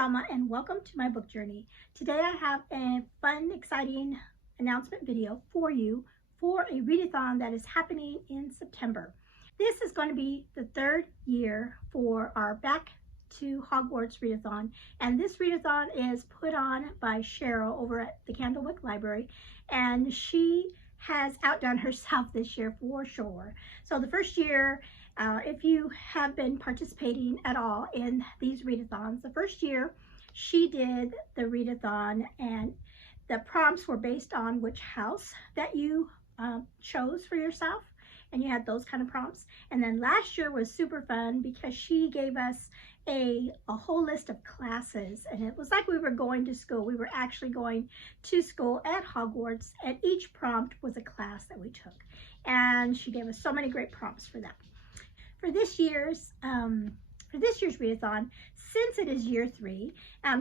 Selma and welcome to my book journey. Today I have a fun, exciting announcement video for you for a readathon that is happening in September. This is going to be the third year for our Back to Hogwarts Readathon, and this readathon is put on by Cheryl over at the Candlewick Library, and she has outdone herself this year for sure. So the first year, if you have been participating at all in these readathons, the first year she did the readathon and the prompts were based on which house that you chose for yourself, and you had those kind of prompts. And then last year was super fun because she gave us a whole list of classes, and it was like we were going to school. We were actually going to school at Hogwarts, and each prompt was a class that we took, and she gave us so many great prompts for that. For this year's readathon, since it is year 3,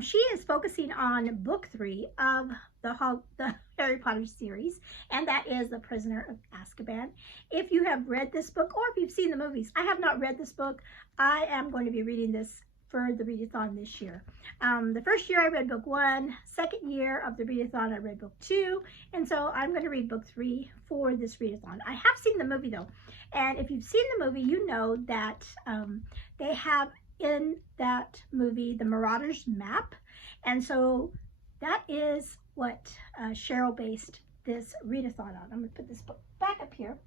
she is focusing on book 3 of the Harry Potter series, and that is The Prisoner of Azkaban. If you have read this book or if you've seen the movies, I have not read this book. I am going to be reading this for the readathon this year. The first year I read book 1, second year of the readathon I read book 2, and so I'm going to read book 3 for this readathon. I have seen the movie though, and if you've seen the movie, you know that they have in that movie the Marauder's map, and so that is what Cheryl based this readathon on. I'm going to put this book back up here.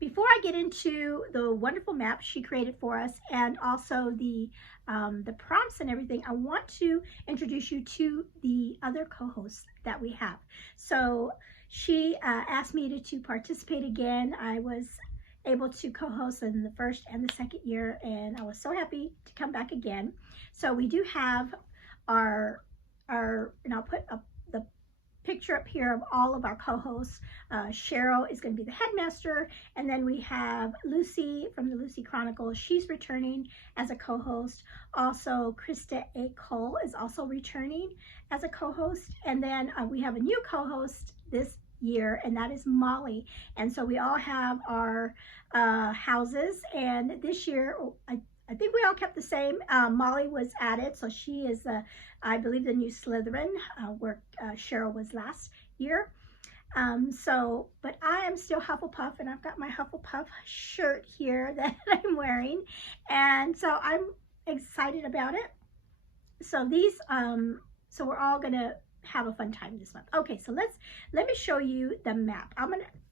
Before I get into the wonderful map she created for us and also the prompts and everything, I want to introduce you to the other co-hosts that we have. So she asked me to participate again. I was able to co-host in the first and the second year, and I was so happy to come back again. So we do have our and I'll put up the picture up here of all of our co-hosts. Cheryl is going to be the headmaster, and then we have Lucy from the Lucy Chronicles. She's returning as a co-host. Also, Kristi A. Cole is also returning as a co-host, and then we have a new co-host this year, and that is Molly. And so we all have our houses, and this year I think we all kept the same. Molly was added, so she is, I believe, the new Slytherin, where Cheryl was last year. But I am still Hufflepuff, and I've got my Hufflepuff shirt here that I'm wearing, and so I'm excited about it. So so we're all gonna have a fun time this month. Okay, so let me show you the map.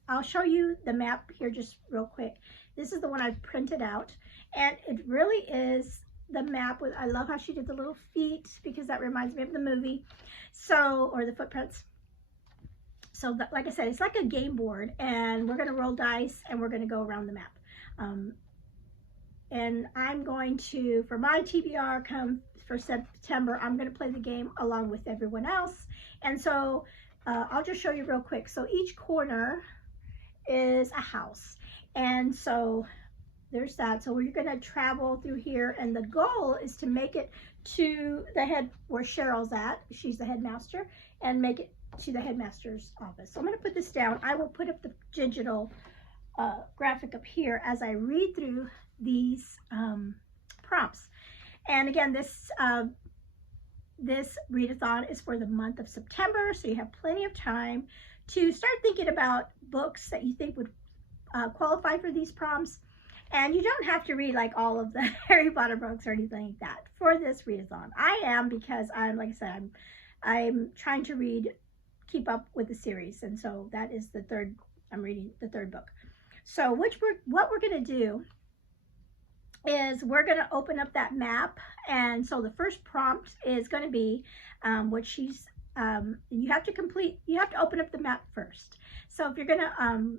I'll show you the map here just real quick. This is the one I printed out, and it really is the map with, I love how she did the little feet because that reminds me of the movie. So, or the footprints. So like I said, it's like a game board, and we're going to roll dice and we're going to go around the map. And I'm going to, for my TBR come for September, I'm going to play the game along with everyone else. And so I'll just show you real quick. So each corner is a house, and so there's that. So we're going to travel through here, and the goal is to make it to the head where Cheryl's at. She's the headmaster, and make it to the headmaster's office. So I'm going to put this down. I will put up the digital graphic up here as I read through these prompts. And again, this readathon is for the month of September, so you have plenty of time to start thinking about books that you think would qualify for these prompts. And you don't have to read like all of the Harry Potter books or anything like that for this readathon. I am, because I'm, like I said, I'm trying to keep up with the series, and so that is the third. I'm reading the third book. So what we're going to do is we're going to open up that map, and so the first prompt is going to be what she's. You have to open up the map first. So if you're going to,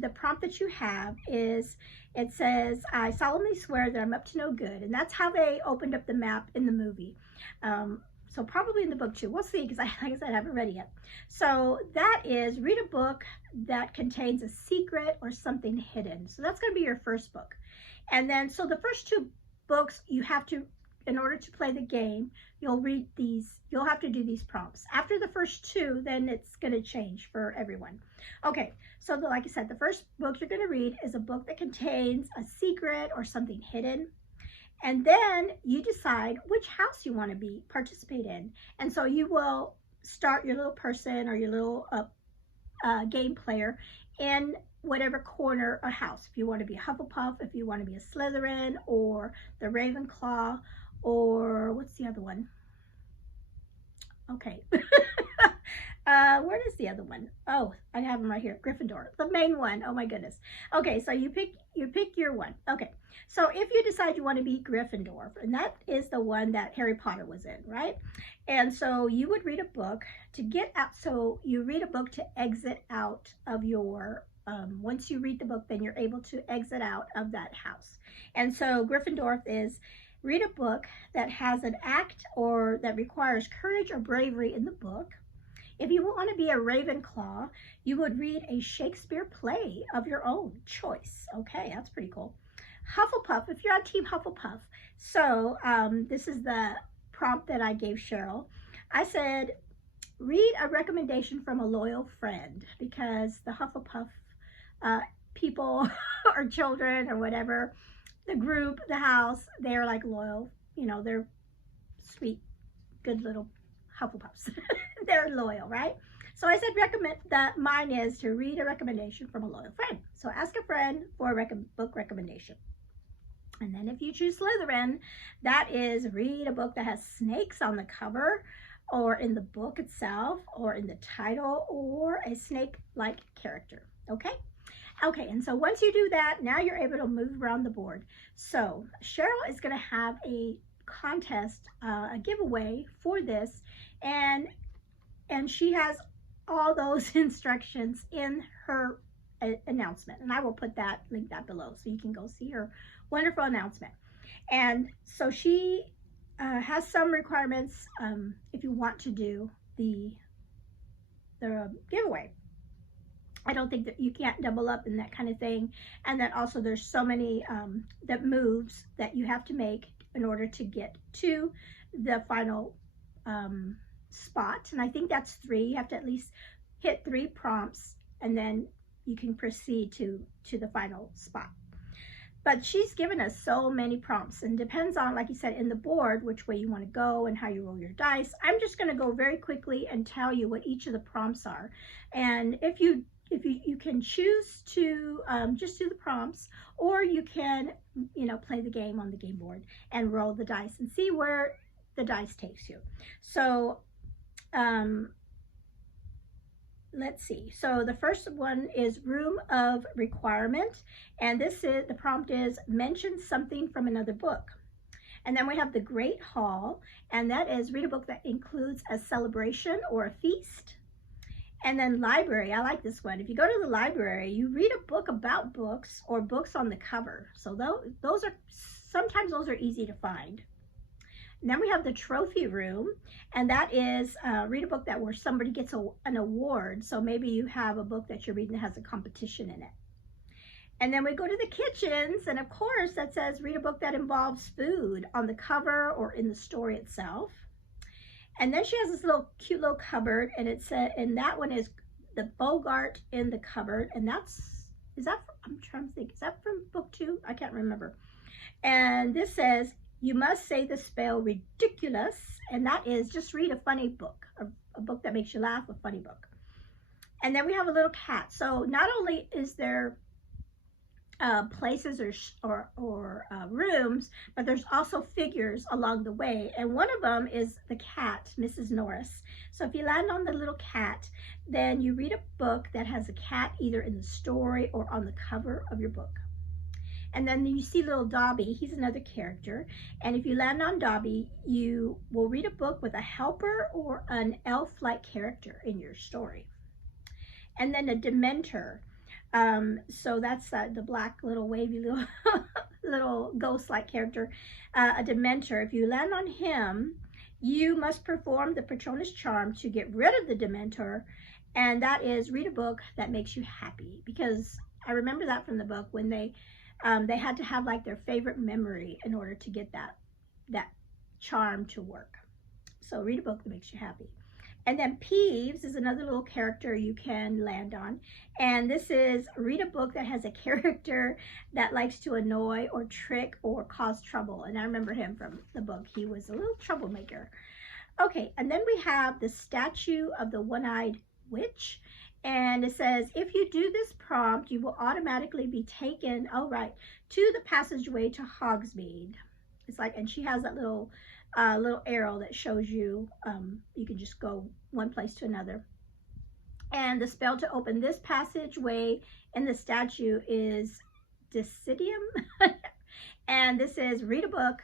the prompt that you have is, it says, I solemnly swear that I'm up to no good. And that's how they opened up the map in the movie. So probably in the book too. We'll see, because like I said, I haven't read it yet. So that is, read a book that contains a secret or something hidden. So that's going to be your first book. And then, so the first 2 books you have to, in order to play the game, you'll have to do these prompts. After the first 2, then it's going to change for everyone. Okay, so like I said, the first book you're going to read is a book that contains a secret or something hidden. And then you decide which house you want to participate in. And so you will start your little person or your little game player in whatever corner or house. If you want to be a Hufflepuff, if you want to be a Slytherin, or the Ravenclaw, or what's the other one? Okay. Where is the other one? Oh, I have them right here. Gryffindor, the main one. Oh my goodness. Okay, so you pick your one. Okay, so if you decide you want to be Gryffindor, and that is the one that Harry Potter was in, right? And so you would read a book to get out. So you read a book to exit out of your. Once you read the book, then you're able to exit out of that house. And so Gryffindor is read a book that has an act or that requires courage or bravery in the book. If you want to be a Ravenclaw, you would read a Shakespeare play of your own choice. Okay, that's pretty cool. Hufflepuff, if you're on Team Hufflepuff. So this is the prompt that I gave Cheryl. I said, read a recommendation from a loyal friend, because the Hufflepuff people or children or whatever, the group, the house, they're like loyal. You know, they're sweet, good little Hufflepuffs. They're loyal, right? So I said mine is to read a recommendation from a loyal friend. So ask a friend for a book recommendation. And then if you choose Slytherin, that is read a book that has snakes on the cover, or in the book itself, or in the title, or a snake-like character. Okay? Okay, and so once you do that, now you're able to move around the board. So Cheryl is going to have a contest, a giveaway for this, and she has all those instructions in her announcement, and I will put that link that below so you can go see her wonderful announcement. And so she has some requirements if you want to do the giveaway. I don't think that you can't double up in that kind of thing, and then also there's so many that moves that you have to make in order to get to the final spot. And I think that's 3. You have to at least hit 3 prompts, and then you can proceed to the final spot. But she's given us so many prompts, and depends on, like you said, in the board, which way you want to go and how you roll your dice. I'm just going to go very quickly and tell you what each of the prompts are. And if you can choose to just do the prompts, or you can, play the game on the game board and roll the dice and see where the dice takes you. So let's see. So the first one is room of requirement, and the prompt is mention something from another book. And then we have the Great Hall, and that is read a book that includes a celebration or a feast. And then library, I like this one. If you go to the library, you read a book about books or books on the cover. So sometimes those are easy to find. And then we have the trophy room, and that is read a book where somebody gets an award. So maybe you have a book that you're reading that has a competition in it. And then we go to the kitchens, and of course that says read a book that involves food on the cover or in the story itself. And then she has this cute little cupboard, and and that one is the Bogart in the cupboard, and I'm trying to think, is that from book 2? I can't remember. And this says you must say the spell ridiculous, and that is just read a funny book, a book that makes you laugh, a funny book. And then we have a little cat. So not only is there places or rooms, but there's also figures along the way, and one of them is the cat, Mrs. Norris. So if you land on the little cat, then you read a book that has a cat either in the story or on the cover of your book. And then you see little Dobby, he's another character, and if you land on Dobby, you will read a book with a helper or an elf-like character in your story. And then a Dementor. So that's the black little wavy little ghost-like character, a Dementor. If you land on him, you must perform the Patronus charm to get rid of the Dementor, and that is read a book that makes you happy. Because I remember that from the book when they had to have like their favorite memory in order to get that charm to work. So read a book that makes you happy. And then Peeves is another little character you can land on. And this is read a book that has a character that likes to annoy or trick or cause trouble. And I remember him from the book. He was a little troublemaker. Okay, and then we have the Statue of the One-Eyed Witch. And it says, if you do this prompt, you will automatically be taken, oh right, to the passageway to Hogsmeade. It's like, and she has that little arrow that shows you, you can just go one place to another. And the spell to open this passageway in the statue is Decidium. And this is read a book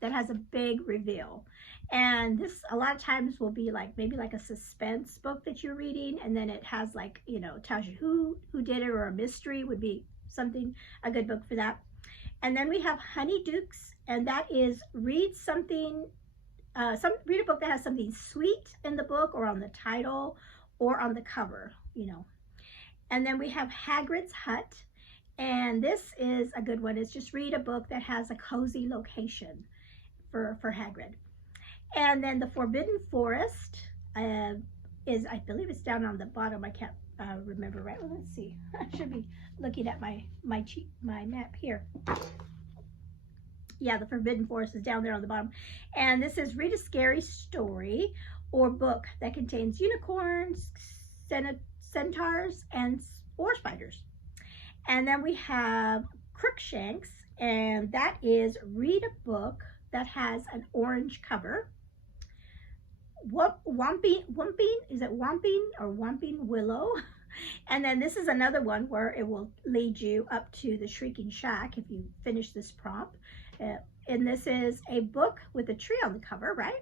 that has a big reveal. And this a lot of times will be like maybe like a suspense book that you're reading, and then it has like, you know, tells you who did it, or a mystery would be something, a good book for that. And then we have Honeydukes, and that is read something, read a book that has something sweet in the book or on the title or on the cover, you know. And then we have Hagrid's Hut, and this is a good one. It's just read a book that has a cozy location for Hagrid. And then the Forbidden Forest is, I believe it's down on the bottom. I can't remember right. Well, let's see. I should be looking at my map here. Yeah, the Forbidden Forest is down there on the bottom. And this is read a scary story or book that contains unicorns, centaurs, or spiders. And then we have Crookshanks, and that is read a book that has an orange cover. Whomping, is it Whomping or Whomping Willow? And then this is another one where it will lead you up to the Shrieking Shack if you finish this prompt. And this is a book with a tree on the cover, right?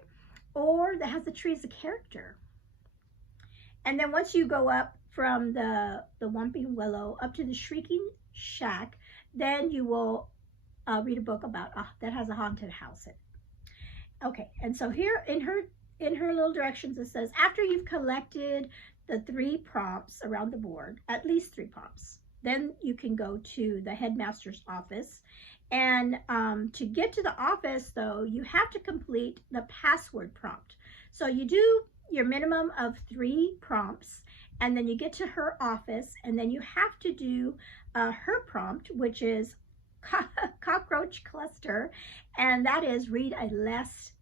Or that has the tree as a character. And then once you go up from the Whomping Willow up to the Shrieking Shack, then you will read a book about that has a haunted house in it. Okay, and so here in her little directions it says, after you've collected the 3 prompts around the board, at least 3 prompts, then you can go to the headmaster's office. And to get to the office, though, you have to complete the password prompt. So you do your minimum of 3 prompts, and then you get to her office, and then you have to do her prompt, which is Cockroach Cluster, and that is read a less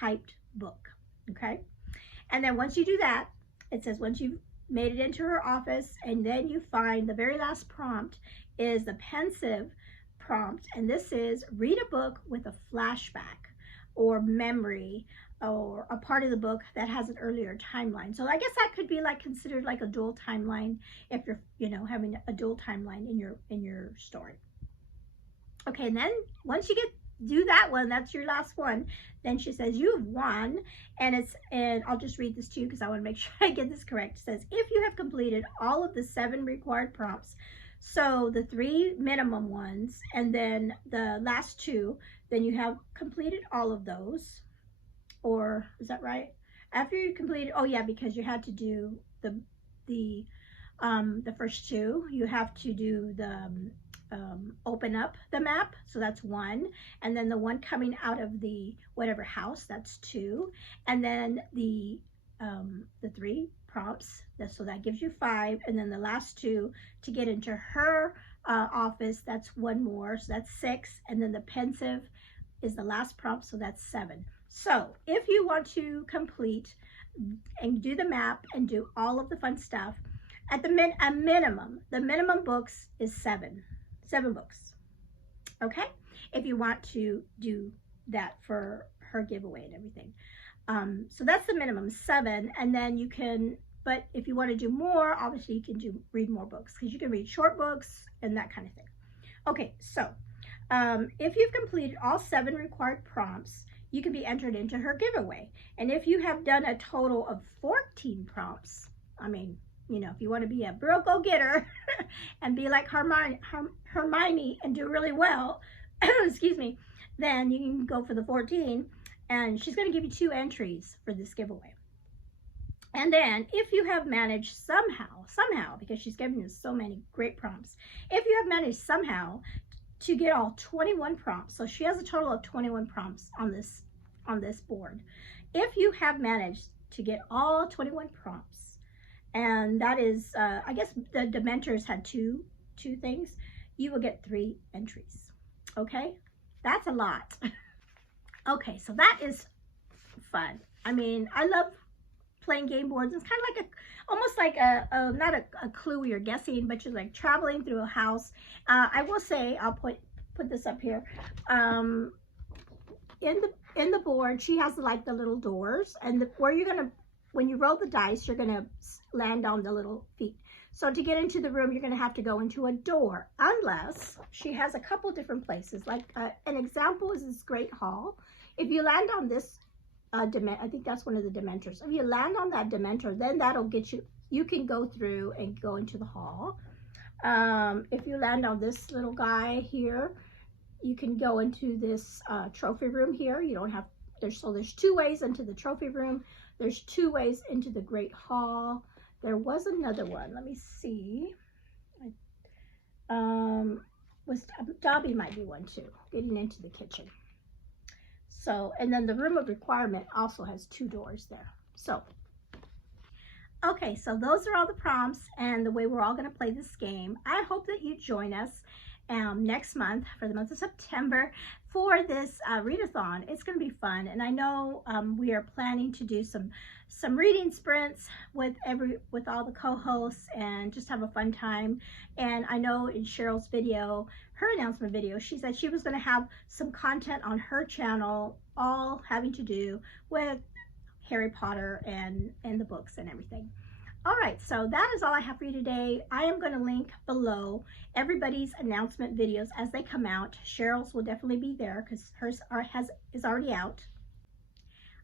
hyped book. Okay, and then once you do that, it says once you've made it into her office, and then you find the very last prompt is the pensive prompt, and this is read a book with a flashback or memory or a part of the book that has an earlier timeline. So I guess that could be like considered like a dual timeline if you're, you know, having a dual timeline in your story. Okay, and then once you do that one, that's your last one, then she says you've won, and I'll just read this to you because I want to make sure I get this correct. It says, if you have completed all of the 7 required prompts, so the 3 minimum ones and then the last 2, then you have completed all of those. Or is that right? After you completed, oh yeah, because you had to do the first 2, you have to do the open up the map, so that's 1, and then the one coming out of the whatever house, that's 2, and then the 3 prompts, so that gives you 5, and then the last 2 to get into her office, that's 1 more, so that's 6, and then the pensive is the last prompt, so that's 7. So if you want to complete and do the map and do all of the fun stuff, at the minimum books is 7 books. Okay, if you want to do that for her giveaway and everything. So that's the minimum, 7, and then you can, but if you want to do more, obviously you can read more books, because you can read short books and that kind of thing. Okay, so if you've completed all 7 required prompts, you can be entered into her giveaway. And if you have done a total of 14 prompts, I mean, you know, if you want to be a real go-getter and be like Hermione and do really well, excuse me, then you can go for the 14, and she's going to give you 2 entries for this giveaway. And then if you have managed somehow, because she's giving you so many great prompts, if you have managed somehow to get all 21 prompts, so she has a total of 21 prompts on this board. If you have managed to get all 21 prompts. And that is, I guess the Dementors had two things. You will get 3 entries. Okay, that's a lot. Okay, so that is fun. I mean, I love playing game boards. It's kind of like almost like not a clue you're guessing, but you're like traveling through a house. I will say, I'll put this up here. In the board, she has like the little doors, and where you're gonna, when you roll the dice, you're gonna land on the little feet. So to get into the room, you're gonna have to go into a door, unless she has a couple different places. Like an example is this great hall. If you land on this I think that's one of the Dementors. If you land on that Dementor, then that'll get you, you can go through and go into the hall. If you land on this little guy here, you can go into this trophy room here. You don't have, there's 2 ways into the trophy room. There's 2 ways into the Great Hall. There was another one. Let me see. Dobby might be one too, getting into the kitchen. So, and then the room of requirement also has 2 doors there. So, okay, so those are all the prompts and the way we're all going to play this game. I hope that you join us next month, for the month of September, for this readathon. It's going to be fun, and I know we are planning to do some reading sprints with all the co-hosts and just have a fun time. And I know in Cheryl's video, her announcement video, she said she was going to have some content on her channel, all having to do with Harry Potter and the books and everything. All right, so that is all I have for you today. I am going to link below everybody's announcement videos as they come out. Cheryl's will definitely be there because hers is already out.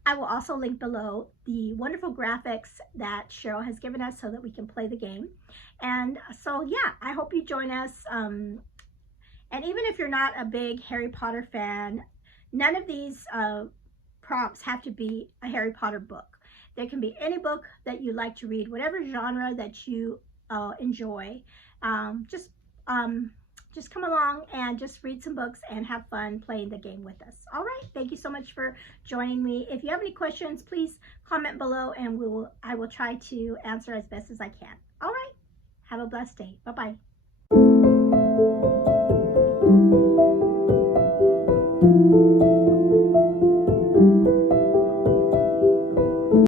I will also link below the wonderful graphics that Cheryl has given us so that we can play the game. And so, yeah, I hope you join us. And even if you're not a big Harry Potter fan, none of these prompts have to be a Harry Potter book. There can be any book that you like to read, whatever genre that you enjoy. Just come along and just read some books and have fun playing the game with us. All right, thank you so much for joining me. If you have any questions, please comment below, and I will try to answer as best as I can. All right, have a blessed day. Bye-bye.